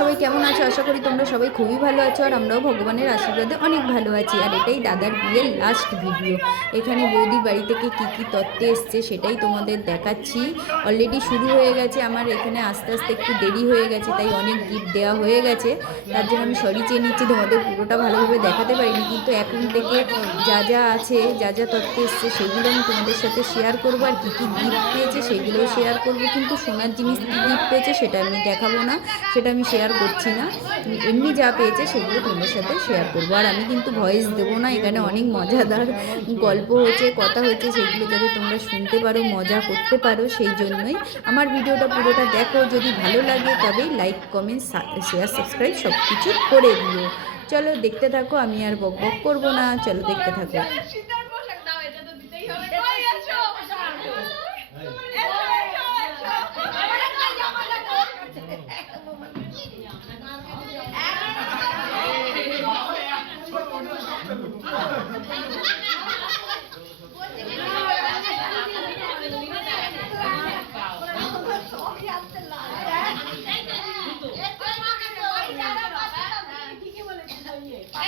সবাই কেমন আছো? আশা করি তোমরা সবাই খুবই ভালো আছো আর আমরাও ভগবানের আশীর্বাদে অনেক ভালো আছি। আর এটাই দাদার বিয়ের লাস্ট ভিডিও এখানে বৌদির বাড়ি থেকে কী কী তত্ত্বে এসছে সেটাই তোমাদের দেখাচ্ছি। অলরেডি শুরু হয়ে গেছে আমার, এখানে আস্তে আস্তে একটু দেরি হয়ে গেছে, তাই অনেক গিফট দেওয়া হয়ে গেছে। তার জন্য আমি সরি চেয়ে নিচ্ছি, তোমাদের পুরোটা ভালোভাবে দেখাতে পারিনি, কিন্তু এখন থেকে যা যা আছে, যা যা তথ্য এসছে, সেগুলো আমি তোমাদের সাথে শেয়ার করব। আর কী কী গিফট পেয়েছে সেগুলোও শেয়ার করব। কিন্তু সোনার জিনিস কী গিফট পেয়েছে সেটা আমি দেখাবো না, সেটা আমি শেয়ার করছি না। এমনি যা পেয়েছে সেগুলো তোমাদের সাথে শেয়ার করব। আর আমি কিন্তু ভয়েস দেবো না, এখানে অনেক মজাদার গল্প হয়েছে, কথা হয়েছে, সেগুলো যাতে তোমরা শুনতে পারো, মজা করতে পারো, সেই জন্যই। আমার ভিডিওটা পুরোটা দেখো, যদি ভালো লাগে তবেই লাইক কমেন্ট শেয়ার সাবস্ক্রাইব সব কিছু করে দিও। চলো দেখতে থাকো, আমি আর বক বক করব না, চলো দেখতে থাকো শীতের পোশাক দাও এটা তো দিতেই হবে কই এসো এসো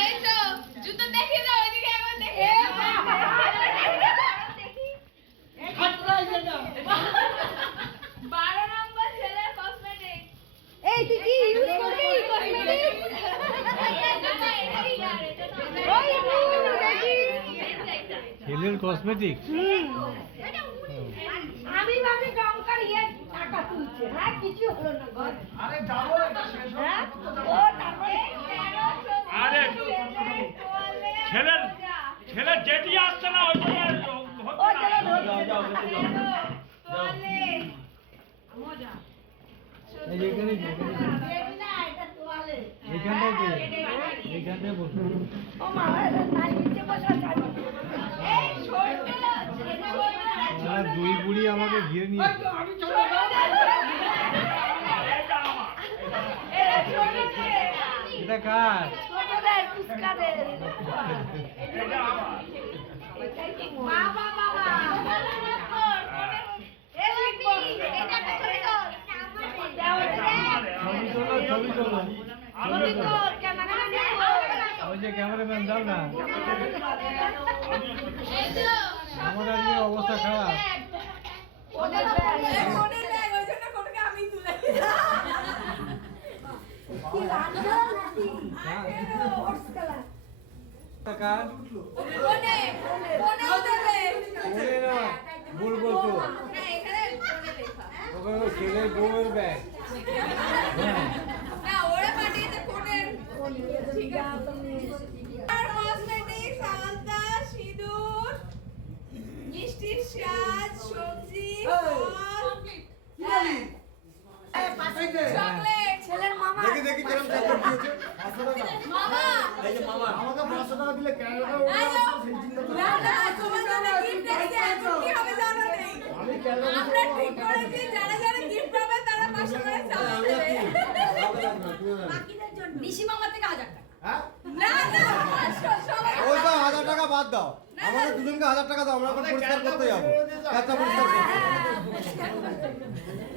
এই তো জুতো দেখিয়ে দাও এদিকে একবার দেখে বারো নম্বর ছেলের কসমেটিক এই তুই কি ইউজ করবি কসমেটিক ওই ইউজ দেখি ছেলের কসমেটিক আমি ভাবি ডঙ্কার ইয়ে টাকা তুলছে। হ্যাঁ কিছু হলো না ঘর। আরে যাব হ্যাঁ ও তারপরে আরে ছেলের ছেলের যেটি আসছে না ওই ও চলো ধরছে এইখানে বেবি না এটা তোয়ালে এইখানটাতে এইখানটায় বসুন ও মা নাই নিচে বসা যাবে এই ছোট আমার দুই বুড়ি আমাকে ঘিরে নিয়ে এটা কার ছোটদের পুস্কাদের বাবা বাবা এ শিখব এটা ছবি তোলো ছবি তোলো ছবি তোল ক্যামেরাম্যান দাও না তো আমার অবস্থা খারাপ আমি তুলে কি লাঞ্জা নাকি হর্স কালার এটা কার কোনে কোনেও দেবে। বলে না ভুল বলতো না এখানে কোনে লেখা। ওখানে ছেলের বউয়ের ব্যাগ। হ্যাঁ না ওরা পাঠিয়েছে কোনের ঠিক আছে। আর কসমেটিক্স আলতা সিঁদুর মিষ্টির সাজ সবজি ফল। চকলেট। ছেলের মামা। দেখি দেখি কিরম চকলেট দিয়েছে পাঁচশো টাকা মামা এই যে মামা। আমাকে পাঁচশো টাকা দিলে ক্যানাডা না না তোমার জন্য গিফট রেখেছি কি হবে জানো নেই। আমি ক্যানাডা আমরা ঠিক করেছি যারা যারা গিফট পাবে তারা পাঁচশো করে চাওয়া দেবে। নিশি মামা থেকে হাজার টাকা। হ্যাঁ? না না পাঁচশো সবাই ওই তো হাজার টাকা বাদ দাও। আমাদের দুজনকে হাজার টাকা দাও আমরা পরিষ্কার করতে যাব। কাজটা পরিষ্কার করতে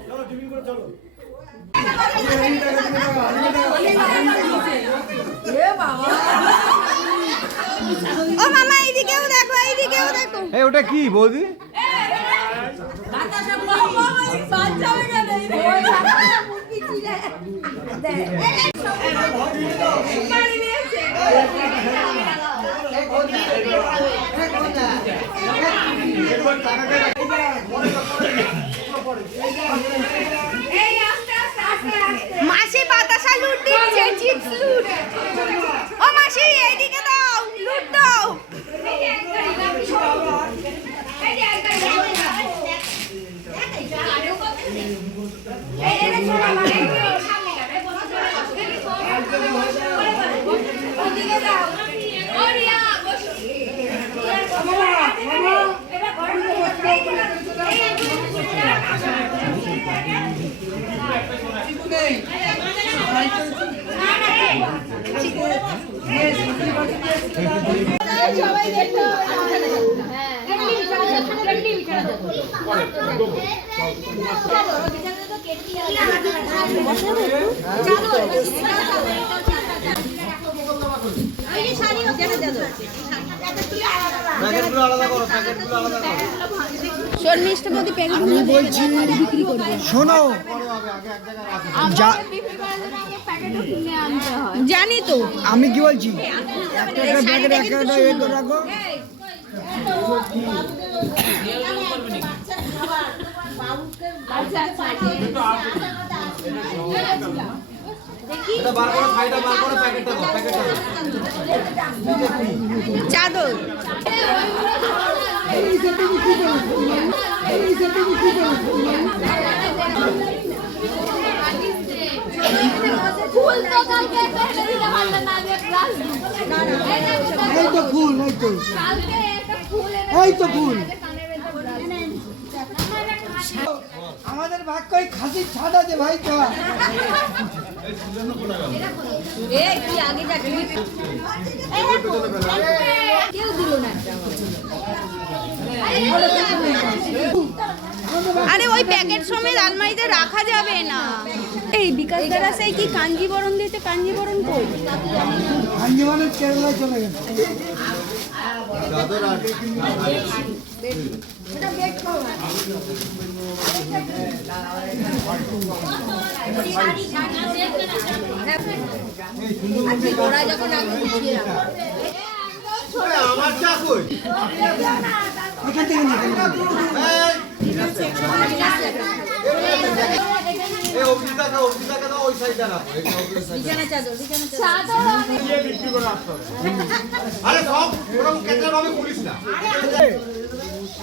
চলো টিফিন করে চলো। ও মামা এইদিকেও দেখো এইদিকেও দেখো এই ওটা কি বৌদি বাচ্চা ও সবাই দেখতে চালু প্যাকেটগুলো আলাদা করো প্যাকেটগুলো আলাদা করো শোন মিষ্টি বৌদি প্যাকেট আমি বলছি শোনো। যা- জানি তো। আমি কি বলছি? একটা একটা প্যাকেট একটা একটা এ করে রাখো। এটা বার চাদর। ফুল তো কালকে পেলে দিতে পারলে না যে ক্লাস। এই তো ফুল এই তো। কালকে একটা ফুল এই তো ফুল। আমাদের ভাগ করে খাসির ছাদ আছে ভাই তো। আরে ওই প্যাকেট সমেত আলমারিতে রাখা যাবে না। এই বিকাশ দ্বারা সেই কি কাঞ্জিবরণ দিতে কাঞ্জিবরণ কই? আঞ্জমানের কেরালায় চলে গেছে। আমার চা এখান থেকে আরে সব ভাবে না।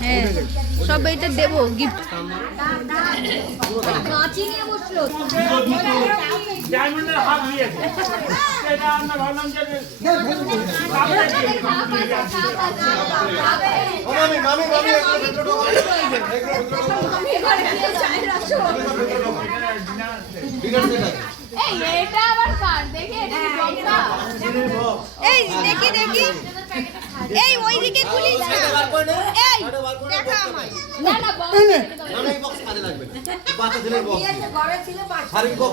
হ্যাঁ সব এটা দেবো গিফট দিয়েছে এটা। এই আবার কার? দেখে এটা এই দেখি দেখি। এই ওইদিকে খুলিস না। এই দেখা আমায়। না না বক্স না, না, এই box কাজে লাগবে বাচ্চা ছেলের box। শাড়ির box।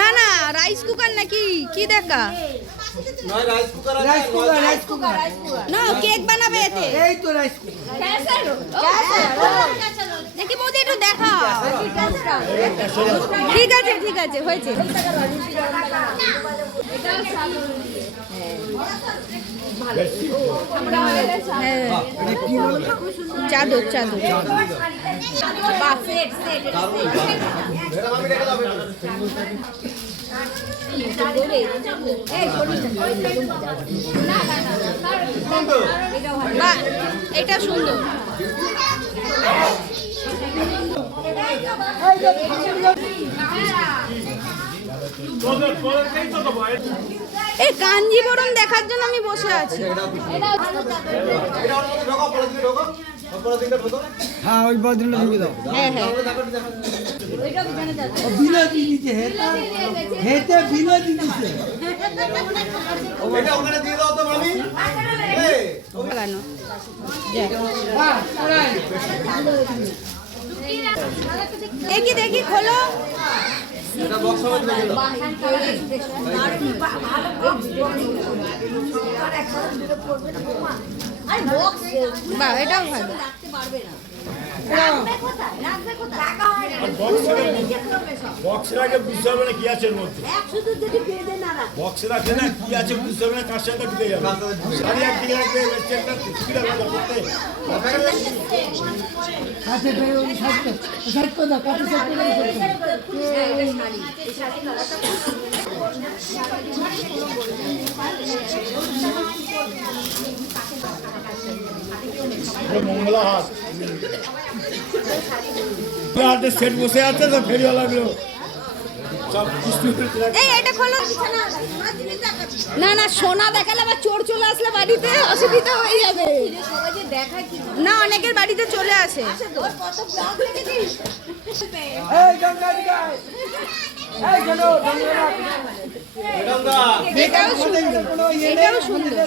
না না রাইস কুকার নাকি? কি দেখা? নয় rice cooker rice cooker rice cooker না কেক বানাবে এতে। এই তো রাইস কুকার ক্যান্সার দেখি বৌদি একটু দেখা। ঠিক আছে ঠিক আছে হয়েছে। হ্যাঁ চাদর চাদর দারুণ। এটা। সুন্দর। এই কাঞ্জিবরণ দেখার জন্য আমি বসে আছি। হ্যাঁ ওই ঢুকে দাও হ্যাঁ হ্যাঁ তাহলে দেখো, দেখো। ও বিনোদি দিতে হেতে হেতে বিনোদি দিতে এটা ওখানে দিয়ে দাও তো মামি লাগানো দেখি দেখি খোলো এটা box সমেত রেখে দাও। বাহ এটাও ভালো বক্স বুঝতে হবে না কি আছে এর মধ্যে। বক্স রাখে না কি আছে বুঝতে হবে না কার সাথে ঢুকে যাবে। শাড়ি একদিকে রাখবে সুবিধা হবে করতে মঙ্গলা হাত হাতে সেট বসে আছে তো না না সোনা দেখালে আবার চোর চলে আসলে বাড়িতে অসুবিধা হয়ে যাবে। না অনেকের বাড়িতে চলে আসে। এটাও সুন্দর।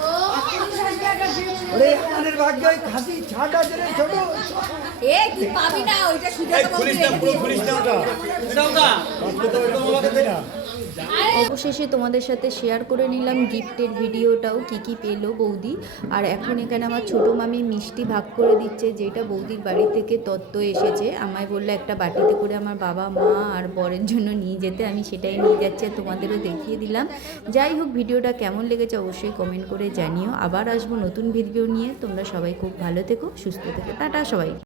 ওরে আমাদের ভাগ্য ওই খাসি ছাট আছে রে ছোট। এ তুই পাবি না ওইটা না না ওটা বাঁচতে তো এটা দে না অবশেষে তোমাদের সাথে শেয়ার করে নিলাম গিফটের ভিডিওটাও কি কি পেল বৌদি। আর এখন এখানে আমার ছোটো মামি মিষ্টি ভাগ করে দিচ্ছে যেটা বৌদির বাড়ি থেকে তত্ত্ব এসেছে। আমায় বলল একটা বাটিতে করে আমার বাবা মা আর বরের জন্য নিয়ে যেতে আমি সেটাই নিয়ে যাচ্ছি আর তোমাদেরও দেখিয়ে দিলাম। যাই হোক ভিডিওটা কেমন লেগেছে অবশ্যই কমেন্ট করে জানিও। আবার আসব নতুন ভিডিও নিয়ে তোমরা সবাই খুব ভালো থেকো সুস্থ থেকো। টাটা সবাই।